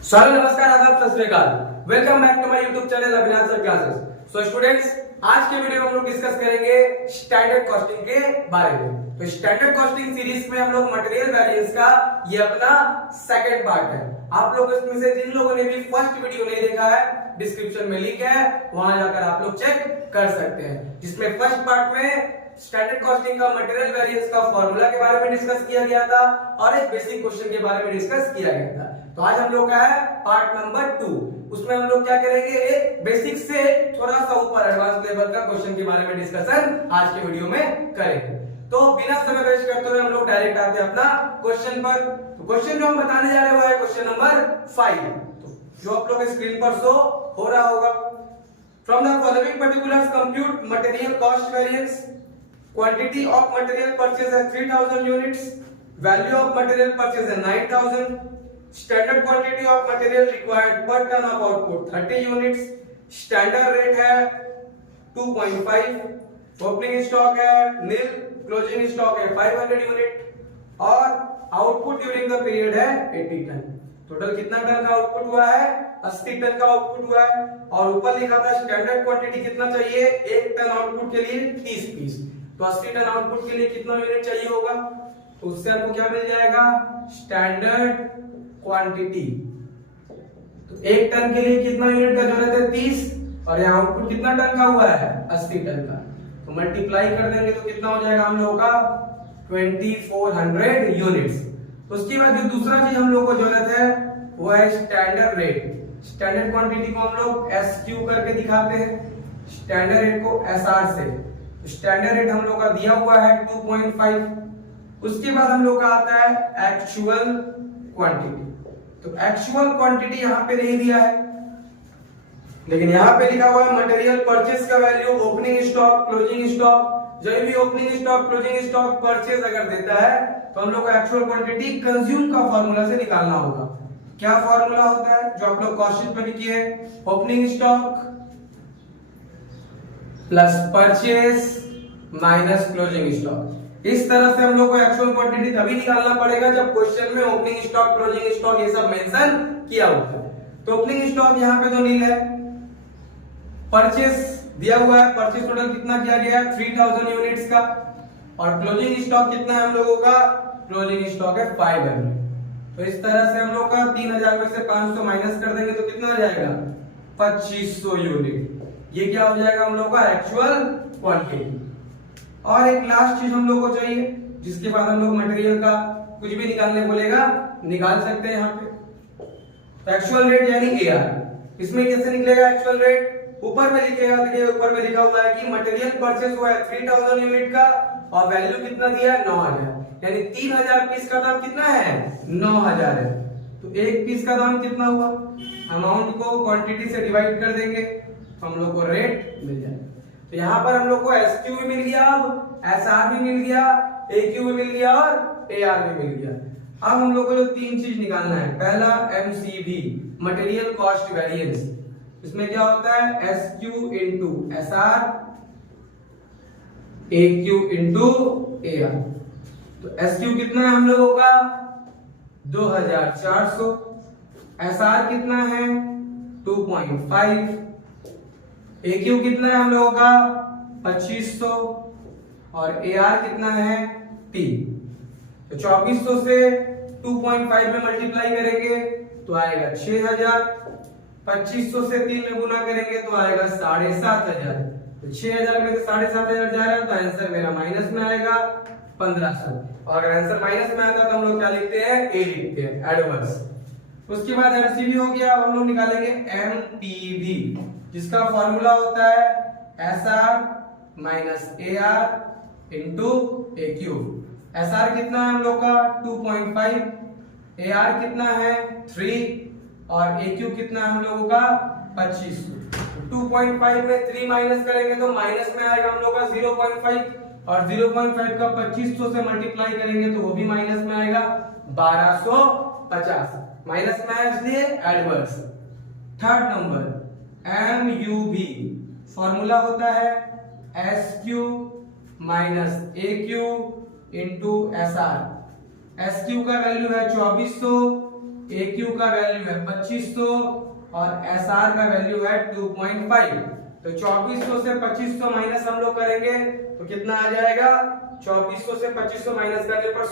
Hello नमस्कार आदाब सत श्री अकाल। Welcome back to my YouTube channel Avinash sir classes. So students, आज के वीडियो में हम लोग डिस्कस करेंगे स्टैंडर्ड कॉस्टिंग के बारे में। तो स्टैंडर्ड कॉस्टिंग सीरीज में हम लोग मटेरियल वैरिएंस का ये अपना सेकंड पार्ट है। आप लोग इसमें से जिन लोगों ने भी फर्स्ट वीडियो नहीं देखा है, डिस्क्रिप्शन में लिंक है, वहां जाकर आप लोग चेक कर सकते हैं, जिसमें फर्स्ट पार्ट में स्टैंडर्ड कॉस्टिंग का मटेरियल वेरिएंस का फॉर्मूला के बारे में डिस्कस किया गया था और एक बेसिक क्वेश्चन के बारे में डिस्कस किया गया था। तो आज हम लोग का है पार्ट नंबर 2। उसमें हम लोग क्या करेंगे, एक बेसिक से थोड़ा सा ऊपर एडवांस लेवल का क्वेश्चन के बारे में डिस्कशन आज के वीडियो में करेंगे। तो बिना समय वेस्ट करते हुए हम लोग डायरेक्ट आते हैं अपना क्वेश्चन पर। तो क्वेश्चन जो हम बताने जा रहे हैं वो है क्वेश्चन नंबर 5, तो जो आप लोग स्क्रीन पर शो हो रहा होगा। From the following particulars compute material cost variance. Quantity of material purchase है 3000 units, value of material purchase है 9000, standard quantity of material required per ton of output 30 units, standard rate है 2.5, opening stock है nil, closing stock है 500 unit और output during the period है 80 ton. Total कितना ton का output हुआ है? 80 टन का आउटपुट हुआ है। और ऊपर लिखा था स्टैंडर्ड क्वांटिटी कितना चाहिए, 1 टन आउटपुट के लिए 30 पीस। तो 80 टन आउटपुट के लिए कितना यूनिट चाहिए होगा? तो उससे आपको क्या मिल जाएगा, स्टैंडर्ड क्वांटिटी। तो 1 टन के लिए कितना यूनिट का जरूरत है, 30, और यहाँ आउटपुट कितना टन का हुआ है, 80 टन का। तो मल्टीप्लाई कर देंगे तो कितना हो जाएगा हम लोगों का, 2400 यूनिट्स। उसके बाद जो दूसरा चीज हम लोग को जरूरत है वो है स्टैंडर्ड रेट। स्टैंडर्ड क्वांटिटी को हम लोग SQ करके दिखाते हैं, स्टैंडर्ड रेट को SR से। स्टैंडर्ड रेट हम लोग का दिया हुआ है 2.5। उसके बाद हम लोग का आता है एक्चुअल क्वांटिटी। तो एक्चुअल क्वांटिटी यहाँ पे नहीं दिया है, लेकिन यहाँ पे लिखा हुआ है मटेरियल परचेज का value, opening stock, closing stock. जब भी opening stock, closing stock, purchase अगर देता है तो हम लोग को एक्चुअल क्वांटिटी कंज्यूम का फॉर्मूला से निकालना होगा। क्या फॉर्मूला होता है जो आप लोग कॉस्ट शीट में भी किए हैं, opening stock plus purchase minus closing stock. इस तरह से हम लोग को एक्चुअल क्वांटिटी तभी निकालना पड़ेगा जब क्वेश्चन में ओपनिंग स्टॉक, क्लोजिंग स्टॉक ये सब मेंशन किया होता है। तो ओपनिंग स्टॉक यहाँ पे तो नील है, परचेज दिया हुआ है, परचेज टोटल कितना किया गया है 3000 यूनिट्स का, और क्लोजिंग स्टॉक कितना है हम लोगों का, क्लोजिंग स्टॉक है 500। तो इस तरह से हम लोग का 3000 में से 500 माइनस कर देंगे तो कितना आ जाएगा, 2500 यूनिट। ये क्या हो जाएगा हम लोग का एक्चुअल क्वांटिटी। और एक लास्ट चीज हम लोग को चाहिए, जिसके बाद हम लोग मटेरियल का कुछ भी निकालने बोलेगा निकाल सकते हैं यहाँ पे। तो एक्चुअल रेट यानी AR। इसमें कैसे निकलेगा एक्चुअल रेट, ऊपर में लिखेगा, देखिए ऊपर में लिखा हुआ है कि मटेरियल परचेज हुआ है 3000 यूनिट का और वैल्यू कितना दिया है 9000, यानी 3000 पीस का दाम कितना है, 9000 है। तो एक पीस का दाम कितना हुआ, अमाउंट को क्वांटिटी से डिवाइड कर देंगे तो हम लोग को रेट मिल जाएगा। तो यहाँ पर हम लोग को SQ भी मिल गया, अब SR भी मिल गया, AQ भी मिल गया और AR भी मिल गया। अब हम लोग को जो 3 चीज निकालना है, पहला MCV मटेरियल कॉस्ट वेरिएंस। इसमें क्या होता है, SQ into SR, AQ into AR। तो SQ कितना है हम लोगों का 2400, SR कितना है 2.5, AQ कितना है हम लोगों का 2500 और AR कितना है 3। तो 2400 से 2.5 में मल्टीप्लाई करेंगे तो आएगा 6000, 2500 से 3 में गुना करेंगे तो आएगा 7500। तो 6000 में से 7500 जा रहा है तो आंसर मेरा माइनस में आएगा 1500। और अगर आंसर माइनस में आता है तो हम लोग क्या लिखते हैं, A लिखते हैं, एडवर्स। उसके बाद MCV हो गया, अब हम लोग निकालेंगे MPV, जिसका फॉर्मूला होता है SR minus AR into AQ। SR कितना है हम लोग का 2.5, AR कितना है 3 और AQ कितना है हम लोगों का 2500। 2.5 में 3 माइनस करेंगे तो माइनस में आएगा हम लोग का 0.5 और 0.5 का 2500 से मल्टीप्लाई करेंगे तो वो भी माइनस में आएगा 1250। माइनस में है इसलिए adverse. Third number MUV, formula होता है SQ minus AQ into SR। SQ का वैल्यू है 2400, ए क्यू का वैल्यू है 2500 और एस आर का वैल्यू है 2.5। तो 2400 से 2500 माइनस हम लोग करेंगे तो कितना आ जाएगा, 2400 से 2500 माइनस करने पर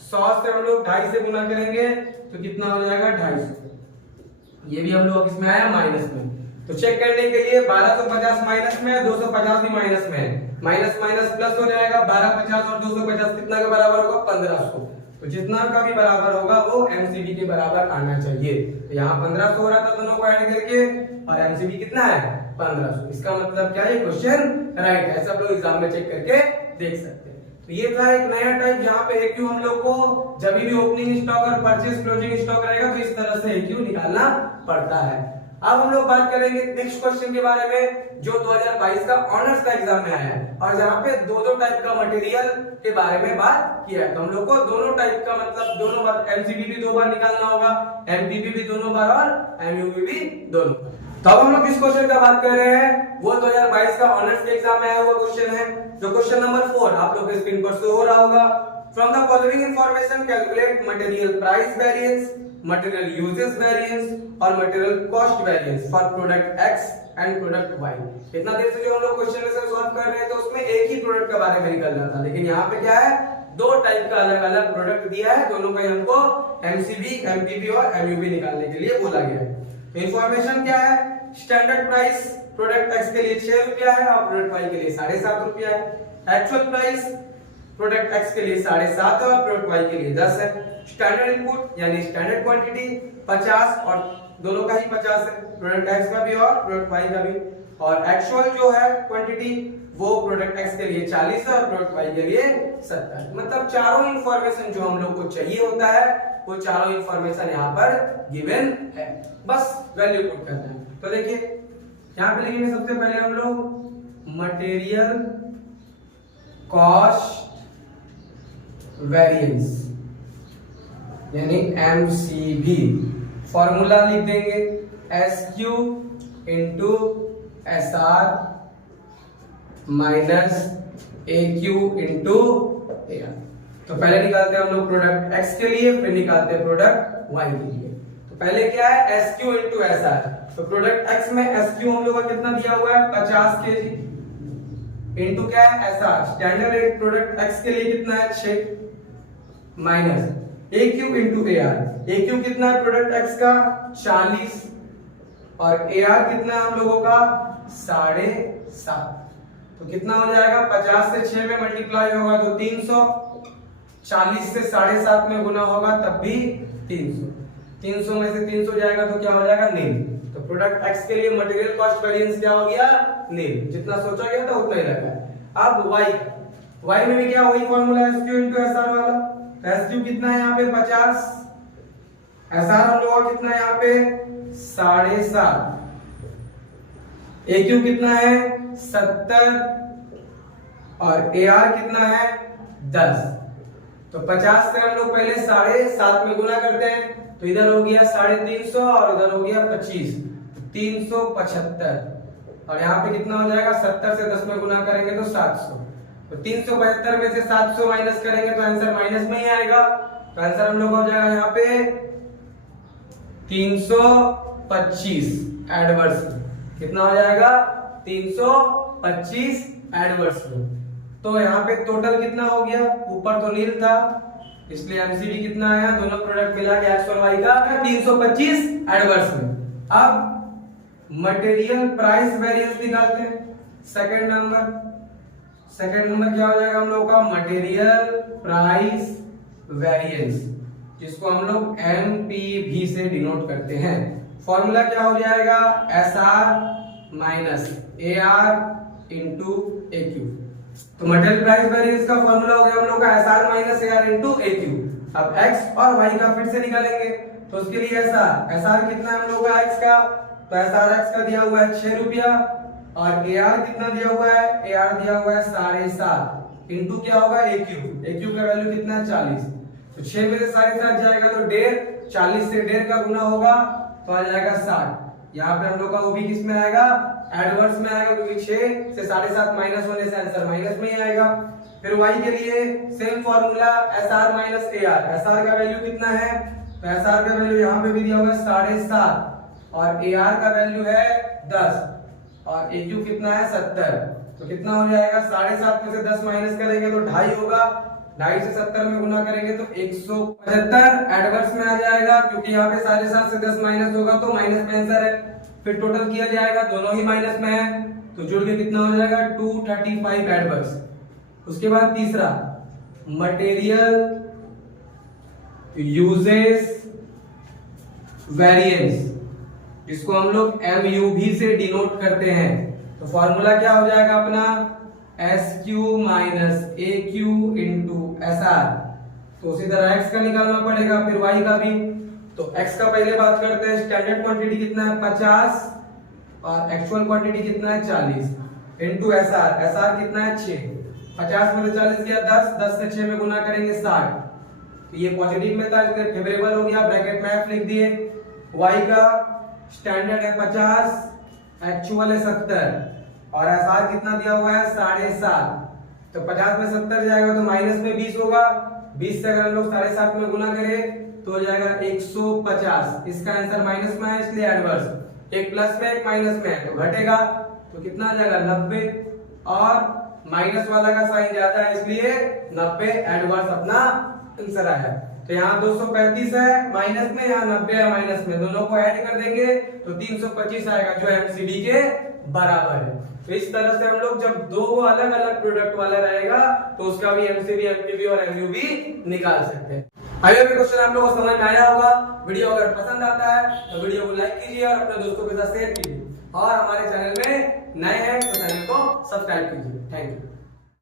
100 से हम लोग 2.5 से गुना करेंगे तो कितना हो जाएगा 250। ये भी हम लोग इसमें आया माइनस में। तो चेक करने के लिए 1250 माइनस में है, 250 भी माइनस में है, माइनस माइनस प्लस हो जाएगा। 1250 और 250 कितना के बराबर होगा, 1500। तो जितना का भी बराबर होगा वो एमसीबी के बराबर आना चाहिए। तो यहाँ 1500 हो रहा था दोनों को ऐड करके और एमसीबी कितना है 1500। इसका मतलब क्या है, क्वेश्चन राइट है। ऐसा आप लोग एग्जाम में चेक करके देख सकते हैं। तो ये था एक नया टाइप जहाँ पे एक्यू हम लोग को जब भी ओपनिंग स्टॉक और परचेज क्लोजिंग स्टॉक रहेगा तो इस तरह से एक्यू निकालना पड़ता है। अब हम लोग बात करेंगे नेक्स्ट क्वेश्चन के बारे में जो 2022 का ऑनर्स का एग्जाम में आया है और जहाँ पे दो टाइप का मटेरियल के बारे में बात किया है। तो हम लोग को दोनों टाइप का मतलब दोनों बार एमसीबी भी 2 बार निकालना होगा, एमपीबी भी दोनों बार और एमयूबी भी दोनों। तो अब हम लोग किस क्वेश्चन का बात कर रहे हैं, वो 2022 का ऑनर्स के एग्जाम में आया हुआ क्वेश्चन है। जो क्वेश्चन नंबर 4 आप लोग के स्क्रीन पर शो हो रहा होगा। From the following information calculate material price variance, material uses variance और material cost variance for product X and product Y. इतना देर से जो हम लोग क्वेश्चन सॉल्व कर रहे हैं तो उसमें एक ही प्रोडक्ट के बारे में निकल रहा था, लेकिन यहाँ पे क्या है, 2 टाइप का अलग अलग प्रोडक्ट दिया है। दोनों का हमको एमसीबी, एमपीबी और एमयूबी निकालने के लिए बोला गया है। तो इंफॉर्मेशन क्या है, स्टैंडर्ड प्राइस प्रोडक्ट एक्स के लिए 6 रुपया है और प्रोडक्ट वाई के लिए 7.5 रुपया है। एक्चुअल प्राइस प्रोडक्ट एक्स के लिए 7.5 और प्रोडक्ट वाई के लिए 10 है। स्टैंडर्ड इनपुट यानी स्टैंडर्ड क्वांटिटी 50 और दोनों का ही 50 है, प्रोडक्ट एक्स का भी और प्रोडक्ट वाई का भी। और एक्चुअल जो है क्वांटिटी वो प्रोडक्ट एक्स के लिए 40 है और प्रोडक्ट वाई के लिए 70। मतलब चारों इंफॉर्मेशन जो हम लोग को चाहिए होता है वो चारों इंफॉर्मेशन यहाँ पर गिवन है, बस वैल्यू पुट करना है। तो देखिए यहाँ पे लिखेंगे सबसे पहले हम लोग मटेरियल कॉस्ट वेरिएंस यानी एमसीवी। फॉर्मूला लिख देंगे SQ into SR minus AQ into AR. तो पहले निकालते हैं हम लोग प्रोडक्ट एक्स के लिए, फिर निकालते हैं प्रोडक्ट वाई के लिए। तो पहले क्या है, एसक्यू इंटू एसआर। तो प्रोडक्ट एक्स में एसक्यू हम लोग का कितना दिया हुआ है 50 केजी, इंटू क्या है SR standard rate product x के लिए कितना है 6, minus AQ into AR। AQ कितना है प्रोडक्ट X का 40 और AR कितना है हम लोगों का 7.5। तो कितना हो जाएगा, 50 से 6 में मल्टीप्लाई होगा तो 300, 40 से 7.5 में गुना होगा तब भी 300, 300 में से 300 जाएगा तो क्या हो जाएगा नील। तो प्रोडक्ट X के लिए मटेरियल कॉस्ट वेरिएंस क्या हो गया नील, जितना सोचा गया था उतना ही लगा है। अब Y में भी क्या वही फॉर्मूला SQ इंटू SR वाला। एसक्यू कितना है यहाँ पे 50, एसआर हम लोग कितना है यहाँ पे 7.5, एक्यू कितना है 70 और एआर कितना है 10। तो 50 से हम लोग पहले 7.5 में गुना करते हैं तो इधर हो गया 350 और इधर हो गया 25, 375 और यहाँ पे कितना हो जाएगा 70 से 10 में गुना करेंगे तो 700। तो 375 में से 700 माइनस करेंगे तो आंसर माइनस में ही आएगा। तो आंसर हम लोग हो जाएगा यहाँ पे 325 एडवर्स। कितना हो जाएगा 325 एडवर्स। तो यहाँ पे टोटल कितना हो गया, ऊपर तो नील था इसलिए एमसीबी कितना आया, दोनों प्रोडक्ट मिला के एक्स और वाई का 325 एडवर्स में। अब मटेरियल प्राइस वेरिएंस निकालते हैं। सेकंड नंबर क्या हो जाएगा हम लोग का मटेरियल प्राइस वेरिएंस, जिसको हम लोग एमपीवी से डिनोट करते हैं। फॉर्मूला क्या हो जाएगा SR minus AR into AQ. तो मटेरियल प्राइस वेरिएंस का फॉर्मूला हो गया हम लोग का SR minus AR into AQ. अब एक्स और वाई का फिर से निकालेंगे तो उसके लिए एसआर कितना है हम लोग का एक्स का, तो एसआर एक्स का दिया हुआ है 6 रुपया और AR कितना दिया हुआ है, AR दिया हुआ है 7.5 इंटू क्या होगा AQ का वैल्यू कितना है 40। तो 6 में से 7.5 जाएगा तो 1.5, 40 से 1.5 का गुना होगा तो आ जाएगा 60। यहाँ पे हम लोग का वो भी किस में आएगा एडवर्स में आएगा क्योंकि 6 से 7.5 माइनस होने से आंसर माइनस में ही आएगा। फिर y के लिए same formula SR minus AR। SR का वैल्यू कितना है तो एस आर का वैल्यू यहाँ पे भी दिया होगा 7.5 और ए आर का वैल्यू है 10 और ए क्यू कितना है 70। तो कितना हो जाएगा 7.5 में से 10 माइनस करेंगे तो 2.5 होगा, 2.5 से 70 में गुना करेंगे तो 175 एडवर्स में आ जाएगा, क्योंकि यहाँ पे 7.5 से 10 माइनस होगा तो माइनस में आंसर है। फिर टोटल किया जाएगा, दोनों ही माइनस में है तो जुड़ के कितना हो जाएगा 235 एडवर्स। उसके बाद तीसरा मटेरियल यूजेस वेरिएंस, जिसको हम लोग MUV से डिनोट करते हैं। तो फॉर्मूला क्या हो जाएगा अपना SQ minus AQ into SR। तो उसी तरह x का निकालना पड़ेगा, फिर y का भी। तो x का पहले बात करते हैं, स्टैंडर्ड क्वांटिटी कितना है 50 और एक्चुअल क्वांटिटी कितना है 40 इंटू SR कितना है 6। 50 में से 40 गया 10 से 6 में गुना करेंगे 60। तो ये पॉजिटिव में था इसलिए फेवरेबल हो गया, ब्रैकेट में f लिख दिए। y का स्टैंडर्ड है 50, एक्चुअल है 70 और SR कितना दिया हुआ है 7.5। तो 50 में 70 जाएगा तो माइनस में 20 होगा, 20 से अगर हम लोग 7.5 में गुना करें तो हो जाएगा 150। इसका आंसर माइनस में है इसलिए एडवर्स, एक प्लस में एक माइनस में है तो घटेगा। तो कितना आ जाएगा 90 और माइनस वाला का साइन ज्यादा है इसलिए 90 एडवर्स अपना आंसर आया। तो यहाँ 235 है माइनस में, यहाँ 90 है माइनस में, दोनों को ऐड कर देंगे तो 325 आएगा जो MCD के बराबर है। तो इस तरह से हम लोग जब दो अलग अलग प्रोडक्ट वाला रहेगा तो उसका भी MCD, MPV और MUV निकाल सकते हैं। आई होप क्वेश्चन आप लोगों को समझ में आया होगा। वीडियो अगर पसंद आता है तो वीडियो को लाइक कीजिए और अपने दोस्तों के साथ शेयर कीजिए और हमारे चैनल में नए हैं तो चैनल को सब्सक्राइब कीजिए। Thank you.